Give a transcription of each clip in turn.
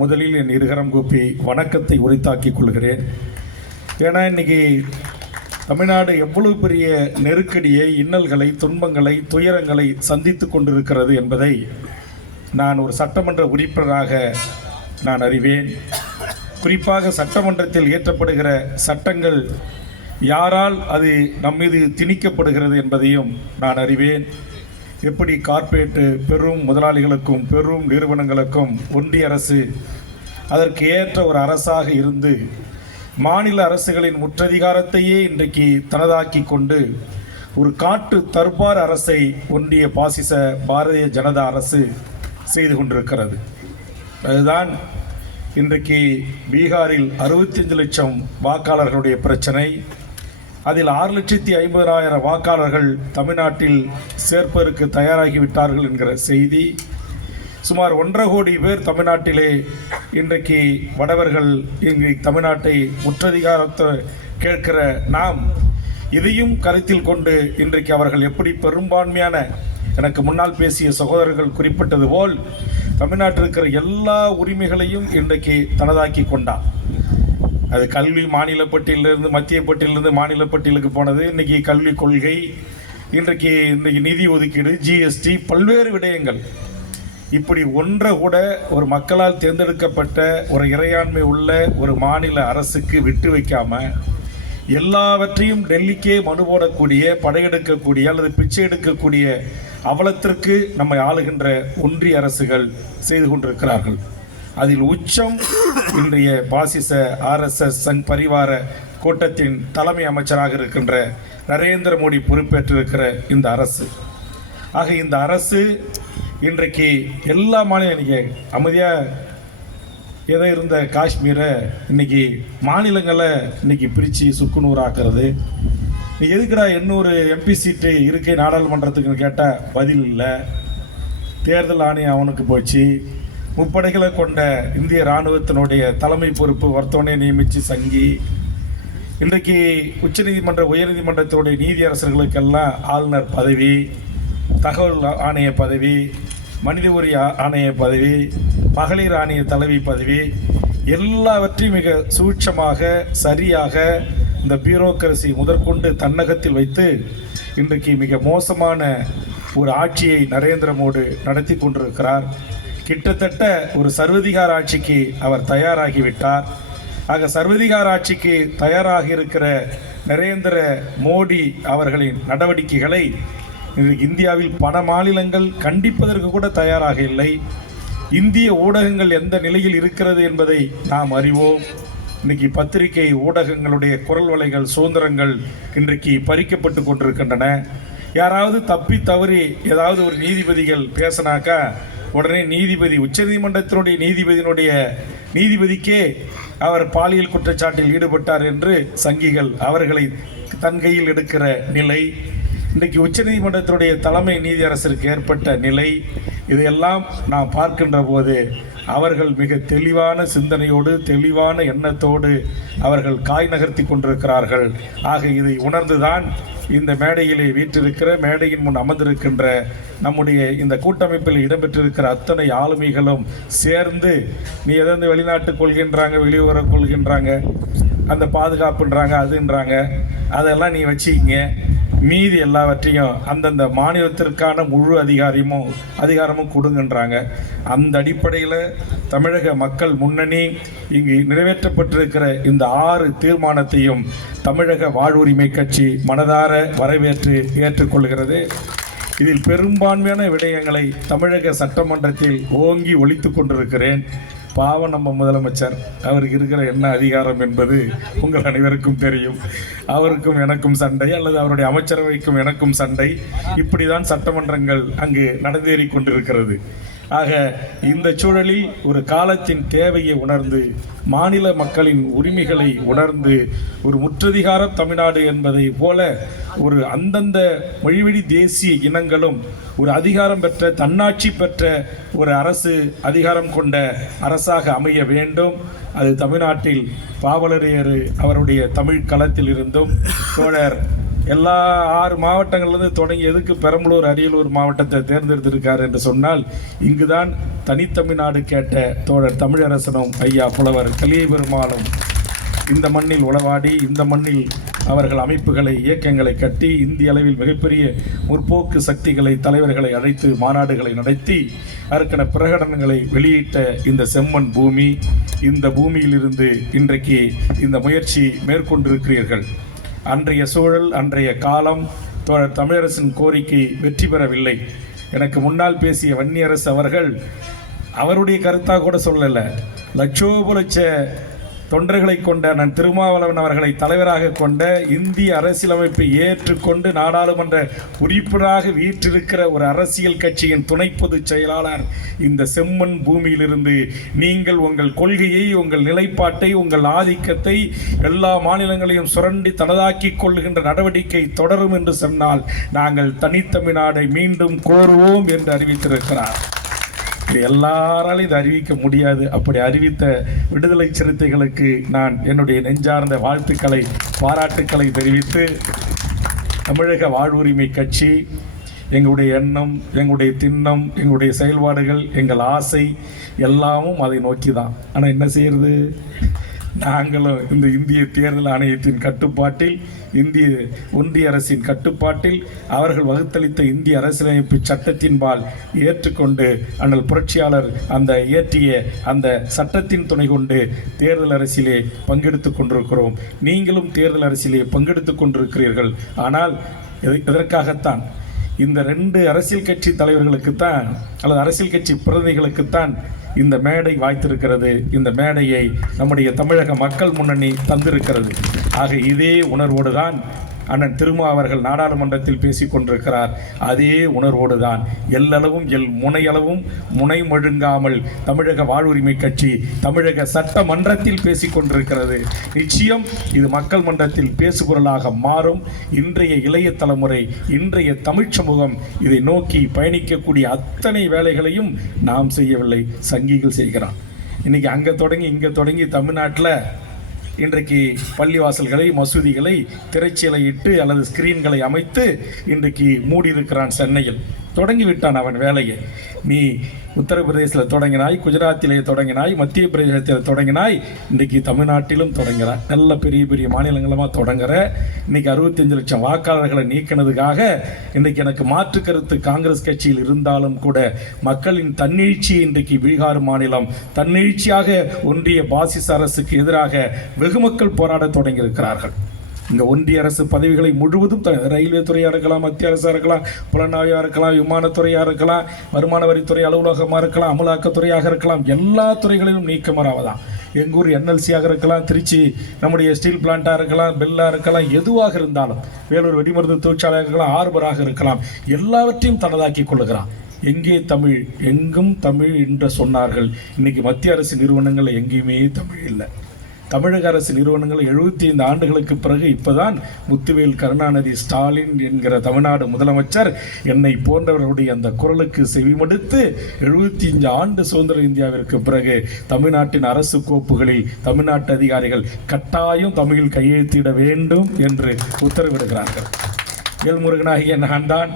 முதலில் என் இருகரம் கூப்பி வணக்கத்தை உரித்தாக்கிக் கொள்கிறேன். ஏன்னா இன்னைக்கு தமிழ்நாடு எவ்வளவு பெரிய நெருக்கடியை இன்னல்களை துன்பங்களை துயரங்களை சந்தித்து கொண்டிருக்கிறது என்பதை நான் ஒரு சட்டமன்ற உறுப்பினராக நான் அறிவேன். குறிப்பாக சட்டமன்றத்தில் இயற்றப்படுகிற சட்டங்கள் யாரால் அது நம் மீது திணிக்கப்படுகிறது என்பதையும் நான் அறிவேன். எப்படி கார்ப்பரேட்டு பெரும் முதலாளிகளுக்கும் பெரும் நிறுவனங்களுக்கும் ஒன்றிய அரசு அதற்கு ஏற்ற ஒரு அரசாக இருந்து மாநில அரசுகளின் முற்றதிகாரத்தையே இன்றைக்கு தனதாக்கி கொண்டு ஒரு காட்டு தர்பார் அரசை ஒன்றிய பாசிச பாரதிய ஜனதா அரசு செய்து கொண்டிருக்கிறது. அதுதான் இன்றைக்கு பீகாரில் அறுபத்தஞ்சு லட்சம் வாக்காளர்களுடைய பிரச்சனை. அதில் ஆறு லட்சத்தி ஐம்பதாயிரம் வாக்காளர்கள் தமிழ்நாட்டில் சேர்ப்பதற்கு தயாராகிவிட்டார்கள் என்கிற செய்தி. சுமார் ஒன்றரை கோடி பேர் தமிழ்நாட்டிலே இன்றைக்கு வடவர்கள் இங்கு தமிழ்நாட்டை முற்றதிகாரத்தை கேட்கிற நாம் இதையும் கருத்தில் கொண்டு இன்றைக்கு அவர்கள் எப்படி பெரும்பான்மையான எனக்கு முன்னால் பேசிய சகோதரர்கள் குறிப்பிட்டது போல் தமிழ்நாட்டில் இருக்கிற எல்லா உரிமைகளையும் இன்றைக்கு தனதாக்கி கொண்டார். அது கல்வி மாநில பட்டியலிருந்து மத்திய பட்டியலிருந்து மாநில பட்டியலுக்கு போனது. இன்னைக்கு கல்வி கொள்கை இன்றைக்கு இன்றைக்கி நிதி ஒதுக்கீடு ஜிஎஸ்டி பல்வேறு விடயங்கள். இப்படி ஒன்றை கூட ஒரு மக்களால் தேர்ந்தெடுக்கப்பட்ட ஒரு இறையாண்மை உள்ள ஒரு மாநில அரசுக்கு விட்டு வைக்காம எல்லாவற்றையும் டெல்லிக்கே மனு போடக்கூடிய படையெடுக்கக்கூடிய அல்லது பிச்சை எடுக்கக்கூடிய அவலத்திற்கு நம்மை ஆளுகின்ற ஒன்றிய அரசுகள் செய்து கொண்டிருக்கிறார்கள். அதில் உச்சம் இன்றைய பாசிச ஆர்எஸ்எஸ் சங் பரிவார கூட்டத்தின் தலைமை அமைச்சராக இருக்கின்ற நரேந்திர மோடி பொறுப்பேற்றிருக்கிற இந்த அரசு. ஆக இந்த அரசு இன்றைக்கு எல்லா மாநிலம் இன்னைக்கு அமைதியாக எதை இருந்த காஷ்மீரை இன்னைக்கு மாநிலங்களை இன்றைக்கி பிரித்து சுக்குநூறாக்குறது. நீ எதுக்குடா எண்ணூறு எம்பி சீட்டு இருக்கே நாடாளுமன்றத்துக்குன்னு கேட்டால் பதில் இல்லை. தேர்தல் ஆணையம் அவனுக்கு போச்சு. முப்படைகளை கொண்ட இந்திய இராணுவத்தினுடைய தலைமை பொறுப்பு ஒருத்தவனே நியமித்து சங்கி இன்றைக்கு உச்சநீதிமன்ற உயர்நீதிமன்றத்தினுடைய நீதியரசர்களுக்கெல்லாம் ஆளுநர் பதவி தகவல் ஆணைய பதவி மனித உரிய ஆணைய பதவி மகளிர் ஆணைய தலைவி பதவி எல்லாவற்றையும் மிக சூட்சமாக சரியாக இந்த பியூரோக்ரசி முதற்கொண்டு தன்னகத்தில் வைத்து இன்றைக்கு மிக மோசமான ஒரு ஆட்சியை நரேந்திர மோடி நடத்தி கொண்டிருக்கிறார். கிட்டத்தட்ட ஒரு சர்வதிகார ஆட்சிக்கு அவர் தயாராகிவிட்டார். ஆக சர்வதிகார ஆட்சிக்கு தயாராக இருக்கிற நரேந்திர மோடி அவர்களின் நடவடிக்கைகளை இன்றைக்கு இந்தியாவில் பல மாநிலங்கள் கண்டிப்பதற்கு கூட தயாராக இல்லை. இந்திய ஊடகங்கள் எந்த நிலையில் இருக்கிறது என்பதை நாம் அறிவோம். இன்னைக்கு பத்திரிகை ஊடகங்களுடைய குரல் வலைகள் சுதந்திரங்கள் இன்றைக்கு பறிக்கப்பட்டு கொண்டிருக்கின்றன. யாராவது தப்பி தவறி ஏதாவது ஒரு நீதிபதிகள் பேசினாக்கா உடனே நீதிபதி உச்சநீதிமன்றத்தினுடைய நீதிபதியினுடைய நீதிபதிக்கே அவர் பாலியல் குற்றச்சாட்டில் ஈடுபட்டார் என்று சங்கிகள் அவர்களை தன் கையில் எடுக்கிற நிலை இன்றைக்கு உச்சநீதிமன்றத்தினுடைய தலைமை நீதியரசருக்கு ஏற்பட்ட நிலை இதையெல்லாம் நாம் பார்க்கின்ற போது அவர்கள் மிக தெளிவான சிந்தனையோடு தெளிவான எண்ணத்தோடு அவர்கள் காய் நகர்த்தி கொண்டிருக்கிறார்கள். ஆக இதை உணர்ந்துதான் இந்த மேடையிலே வீற்றிருக்கிற மேடையின் முன் அமர்ந்திருக்கின்ற நம்முடைய இந்த கூட்டமைப்பில் இடம்பெற்றிருக்கிற அத்தனை ஆளுமைகளும் சேர்ந்து நீ எதாவது வெளிநாட்டு கொள்கின்றாங்க வெளியுறவு கொள்கின்றாங்க அந்த பாதுகாப்புன்றாங்க அதுன்றாங்க அதெல்லாம் நீ வச்சுக்கிங்க மீதி எல்லாவற்றையும் அந்தந்த மாநிலத்திற்கான முழு அதிகாரமும் அதிகாரமும் கொடுங்கன்றாங்க. அந்த அடிப்படையில் தமிழக மக்கள் முன்னணி இங்கு நிறைவேற்றப்பட்டிருக்கிற இந்த ஆறு தீர்மானத்தையும் தமிழக வாழ்வுரிமை கட்சி மனதார வரவேற்று ஏற்றுக்கொள்கிறது. இதில் பெரும்பான்மையான விடயங்களை தமிழக சட்டமன்றத்தில் ஓங்கி ஒழித்து கொண்டிருக்கிறேன். பாவம் நம்ம முதலமைச்சர். அவருக்கு இருக்கிற என்ன அதிகாரம் என்பது உங்கள் அனைவருக்கும் தெரியும். அவருக்கும் எனக்கும் சண்டை அல்லது அவருடைய அமைச்சரவைக்கும் எனக்கும் சண்டை. இப்படி தான் சட்டமன்றங்கள் அங்கு நடந்தேறி கொண்டிருக்கிறது. ஆக இந்த சூழலில் ஒரு காலத்தின் தேவையை உணர்ந்து மாநில மக்களின் உரிமைகளை உணர்ந்து ஒரு முற்றதிகார தமிழ்நாடு என்பதை போல ஒரு அந்தந்த மொழிவழி தேசிய இனங்களும் ஒரு அதிகாரம் பெற்ற தன்னாட்சி பெற்ற ஒரு அரசு அதிகாரம் கொண்ட அரசாக அமைய வேண்டும். அது தமிழ்நாட்டில் பாவலரையர் அவருடைய தமிழ் களத்தில் இருந்தும் தோழர் எல்லா ஆறு மாவட்டங்கள்லேருந்து தொடங்கி எதுக்கு பெரம்பலூர் அரியலூர் மாவட்டத்தை தேர்ந்தெடுத்திருக்கார் என்று சொன்னால் இங்குதான் தனித்தமிழ்நாடு கேட்ட தோழர் தமிழரசனும் ஐயா புலவர் கலிய பெருமாளும் இந்த மண்ணில் உளவாடி இந்த மண்ணில் அவர்கள் அமைப்புகளை இயக்கங்களை கட்டி இந்திய அளவில் மிகப்பெரிய முற்போக்கு சக்திகளை தலைவர்களை அழைத்து மாநாடுகளை நடத்தி அதற்கான பிரகடனங்களை வெளியிட்ட இந்த செம்மண் பூமி இந்த பூமியிலிருந்து இன்றைக்கு இந்த முயற்சி மேற்கொண்டிருக்கிறீர்கள். அன்றைய சூழல் அன்றைய காலம் தோழர் தமிழரசின் கோரிக்கை வெற்றி பெறவில்லை. எனக்கு முன்னால் பேசிய வன்னியரசு அவர்கள் அவருடைய கருத்தாக கூட சொல்லலை. லட்சோப லட்ச தொண்டர்களை கொண்ட நான் திருமாவளவன் அவர்களை தலைவராக கொண்ட இந்திய அரசியலமைப்பை ஏற்றுக்கொண்டு நாடாளுமன்ற உறுப்பினராக வீற்றிருக்கிற ஒரு அரசியல் கட்சியின் துணை பொதுச் செயலாளர் இந்த செம்மண் பூமியிலிருந்து நீங்கள் உங்கள் கொள்கையை உங்கள் நிலைப்பாட்டை உங்கள் ஆதிக்கத்தை எல்லா மாநிலங்களையும் சுரண்டி தனதாக்கிக் கொள்ளுகின்ற நடவடிக்கை தொடரும் என்று சொன்னால் நாங்கள் தனித்தமிழ்நாடை மீண்டும் கோருவோம் என்று அறிவித்திருக்கிறார். இது எல்லாராலும் இதை அறிவிக்க முடியாது. அப்படி அறிவித்த விடுதலை சிறுத்தைகளுக்கு நான் என்னுடைய நெஞ்சார்ந்த வாழ்த்துக்களை பாராட்டுக்களை தெரிவித்து தமிழக வாழ்வுரிமை கட்சி எங்களுடைய எண்ணம் எங்களுடைய திண்ணம் எங்களுடைய செயல்பாடுகள் எங்கள் ஆசை எல்லாமும் அதை நோக்கி தான் ஆனால் என்ன செய்யறது? நாங்களும் இந்த இந்திய தேர்தல் ஆணையத்தின் கட்டுப்பாட்டில் இந்திய ஒன்றிய அரசின் கட்டுப்பாட்டில் அவர்கள் வகுத்தளித்த இந்திய அரசியலமைப்பு சட்டத்தின்பால் ஏற்றுக்கொண்டு அண்ணல் புரட்சியாளர் அந்த இயற்றிய அந்த சட்டத்தின் துணை கொண்டு தேர்தல் அரசியலே பங்கெடுத்துக் கொண்டிருக்கிறோம். நீங்களும் தேர்தல் அரசியலே பங்கெடுத்துக் கொண்டிருக்கிறீர்கள். ஆனால் இதற்காகத்தான் எதற்காகத்தான்? இந்த ரெண்டு அரசியல் கட்சி தலைவர்களுக்குத்தான் அல்லது அரசியல் கட்சி பிரதிநிதிகளுக்குத்தான் இந்த மேடை வாய்த்திருக்கிறது. இந்த மேடையை நம்முடைய தமிழக மக்கள் முன்னணி தந்திருக்கிறது. ஆக இதே உணர்வோடு தான் அண்ணன் திருமா அவர்கள் நாடாளுமன்றத்தில் பேசிக் கொண்டிருக்கிறார் அதே உணர்வோடு தான் எல்லளவும் எல் முனையளவும் முனை மழுங்காமல் தமிழக வாழ்வுரிமை கட்சி தமிழக சட்டமன்றத்தில் பேசி கொண்டிருக்கிறது நிச்சயம் இது மக்கள் மன்றத்தில் பேசுபொருளாக மாறும். இன்றைய இளைய தலைமுறை இன்றைய தமிழ் சமூகம் இதை நோக்கி பயணிக்கக்கூடிய அத்தனை வேலைகளையும் நாம் செய்யவில்லை. சங்கிகள் செய்கிறான். இன்னைக்கு அங்கே தொடங்கி இங்கே தொடங்கி தமிழ்நாட்டில் இன்றைக்கு பள்ளிவாசல்களை மசூதிகளை திரைச்சீலையிட்டு அல்லது ஸ்கிரீன்களை அமைத்து இன்றைக்கு மூடியிருக்கிறான் சென்னையில். தொடங்கி விட்டான் அவன் வேலையை. நீ உத்தரப்பிரதேசத்தில் தொடங்கினாய் குஜராத்திலே தொடங்கினாய் மத்திய பிரதேசத்தில் தொடங்கினாய் இன்றைக்கு தமிழ்நாட்டிலும் தொடங்குறான் நல்ல பெரிய பெரிய மாநிலங்களமாக தொடங்குற. இன்னைக்கு அறுபத்தஞ்சு லட்சம் வாக்காளர்களை நீக்கினதுக்காக இன்றைக்கி எனக்கு மாற்று கருத்து காங்கிரஸ் கட்சியில் இருந்தாலும் கூட மக்களின் தன்னெழுச்சி இன்றைக்கு பீகார் மாநிலம் தன்னெழுச்சியாக ஒன்றிய பாசிச அரசுக்கு எதிராக வெகுமக்கள் போராட தொடங்கியிருக்கிறார்கள். இங்கே ஒன்றிய அரசு பதவிகளை முழுவதும் ரயில்வே துறையாக இருக்கலாம் மத்திய அரசாக இருக்கலாம் புலனாய்வாக இருக்கலாம் விமானத்துறையாக இருக்கலாம் வருமான வரித்துறை அலுவலகமாக இருக்கலாம் அமலாக்கத்துறையாக இருக்கலாம் எல்லா துறைகளிலும் நீக்கமராவதான் தான் எங்கூர் என்எல்சியாக இருக்கலாம் திருச்சி நம்முடைய ஸ்டீல் பிளான்ட்டாக இருக்கலாம் பெல்லாக இருக்கலாம் எதுவாக இருந்தாலும் வேலூர் வெடிமருந்து தொழிற்சாலையாக இருக்கலாம் ஆர்பராக இருக்கலாம் எல்லாவற்றையும் தனதாக்கி கொள்ளுகிறான். எங்கே தமிழ் எங்கும் தமிழ் என்று சொன்னார்கள். இன்னைக்கு மத்திய அரசு நிறுவனங்கள் எங்கேயுமே தமிழ் இல்லை. தமிழக அரசு நிறுவனங்கள் எழுபத்தி ஐந்து ஆண்டுகளுக்கு பிறகு இப்போதான் முத்துவேல் கருணாநிதி ஸ்டாலின் என்கிற தமிழ்நாடு முதலமைச்சர் என்னை போன்றவர்களுடைய அந்த குரலுக்கு செவிமடுத்து எழுபத்தி அஞ்சு ஆண்டு சுதந்திர இந்தியாவிற்கு பிறகு தமிழ்நாட்டின் அரசு கோப்புகளில் தமிழ்நாட்டு அதிகாரிகள் கட்டாயம் தமிழில் கையெழுத்திட வேண்டும் என்று உத்தரவிடுகிறார்கள். வேல்முருகனாகிய நான் தான்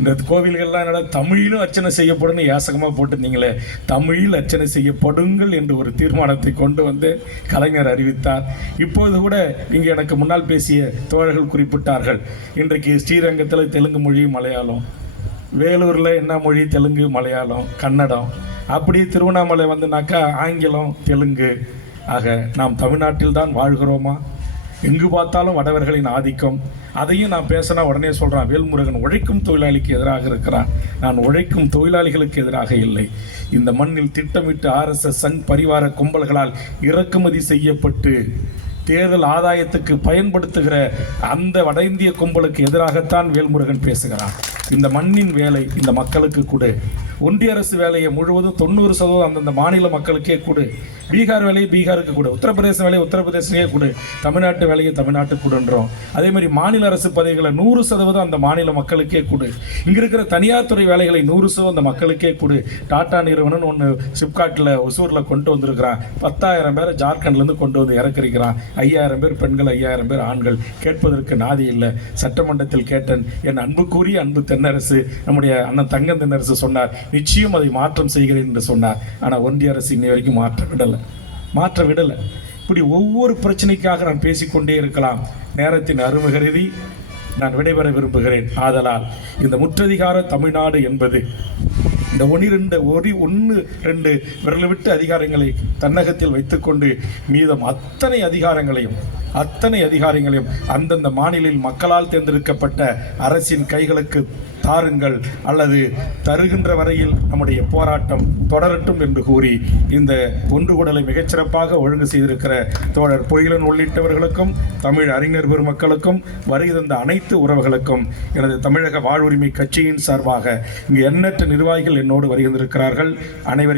இந்த கோவில்கள்லாம் என்னடா தமிழிலும் அர்ச்சனை செய்யப்படும்னு யாசகமாக போட்டிருந்தீங்களே? தமிழில் அர்ச்சனை செய்யப்படுங்கள் என்று ஒரு தீர்மானத்தை கொண்டு வந்து கலைஞர் அறிவித்தார். இப்போது கூட இங்கே எனக்கு முன்னால் பேசிய தோழர்கள் குறிப்பிட்டார்கள். இன்றைக்கு ஸ்ரீரங்கத்தில் தெலுங்கு மொழி மலையாளம். வேலூரில் என்ன மொழி? தெலுங்கு மலையாளம் கன்னடம். அப்படி திருவண்ணாமலை வந்துனாக்கா ஆங்கிலம் தெலுங்கு. ஆக நாம் தமிழ்நாட்டில் தான் வாழ்கிறோமா? எங்கு பார்த்தாலும் வடவர்களின் ஆதிக்கம். அதையும் நான் பேசினா உடனே சொல்கிறான் வேல்முருகன் உழைக்கும் தொழிலாளிக்கு எதிராக இருக்கிறான். நான் உழைக்கும் தொழிலாளிகளுக்கு எதிராக இல்லை. இந்த மண்ணில் திட்டமிட்டு ஆர்எஸ்எஸ் சங் பரிவார கும்பல்களால் இறக்குமதி செய்யப்பட்டு தேர்தல் ஆதாயத்துக்கு பயன்படுத்துகிற அந்த வட இந்திய கும்பலுக்கு எதிராகத்தான் வேல்முருகன் பேசுகிறான் இந்த மண்ணின் வேலை இந்த மக்களுக்கு கொடு. ஒன்றிய அரசு வேலையை முழுவதும் தொண்ணூறு சதவீதம் அந்தந்த மாநில மக்களுக்கே கொடு. பீகார் வேலையை பீகாருக்கு கொடு. உத்தரப்பிரதேச வேலையை உத்தரப்பிரதேசத்துக்கே கொடு. தமிழ்நாட்டு வேலையை தமிழ்நாட்டுக்கு கொடுன்றோம் அதே மாதிரி மாநில அரசு பதவிகளை நூறு சதவீதம் அந்த மாநில மக்களுக்கே கொடு. இங்கே இருக்கிற தனியார் துறை வேலைகளை நூறு சதவீதம் அந்த மக்களுக்கே கொடு. டாடா நிறுவனம் ஒன்று சிப்காட்டில் ஒசூரில் கொண்டு வந்திருக்கிறான். பத்தாயிரம் பேரை ஜார்க்கண்ட்லேருந்து கொண்டு வந்து இறக்கிருக்கிறான் ஐயாயிரம் பேர் பெண்கள் ஐயாயிரம் பேர் ஆண்கள். கேட்பதற்கு நாதி இல்லை. சட்டமன்றத்தில் கேட்டேன். என் அன்புக்குரிய அன்பு தென்னரசு நம்முடைய அண்ணன் தங்கம் தென்னரசு சொன்னார் நிச்சயம் அதை மாற்றம் செய்கிறேன் என்று சொன்னார். ஆனால் ஒன்றிய அரசு இன்னை வரைக்கும் மாற்ற விடலை. மாற்ற விடலை. இப்படி ஒவ்வொரு பிரச்சனைக்காக நான் பேசிக்கொண்டே இருக்கலாம். நேரத்தின் அருமை கருதி நான் விடைபெற விரும்புகிறேன். ஆதலால் இந்த முற்றதிகார தமிழ்நாடு என்பது இந்த ஒனிரெண்டு ஒரு ஒன்று ரெண்டு விரல் விட்டு அதிகாரங்களை தன்னகத்தில் வைத்துக்கொண்டு மீதம் அத்தனை அதிகாரங்களையும் அத்தனை அதிகாரங்களையும் அந்தந்த மாநிலில் மக்களால் தேர்ந்தெடுக்கப்பட்ட அரசின் கைகளுக்கு தாருங்கள் அல்லது தருகின்ற வரையில் நம்முடைய போராட்டம் தொடரட்டும் என்று கூறி இந்த ஒன்று கூடலை மிகச்சிறப்பாக ஒழுங்கு செய்திருக்கிற தோழர் பொயிலன் உள்ளிட்டவர்களுக்கும் தமிழ் அறிஞர் பெருமக்களுக்கும் வருகை தந்த அனைத்து உறவுகளுக்கும் எனது தமிழக வாழ்வுரிமை கட்சியின் சார்பாக இங்கு எண்ணற்ற நிர்வாகிகள் என்னோடு வருகின்றிருக்கிறார்கள். அனைவரும்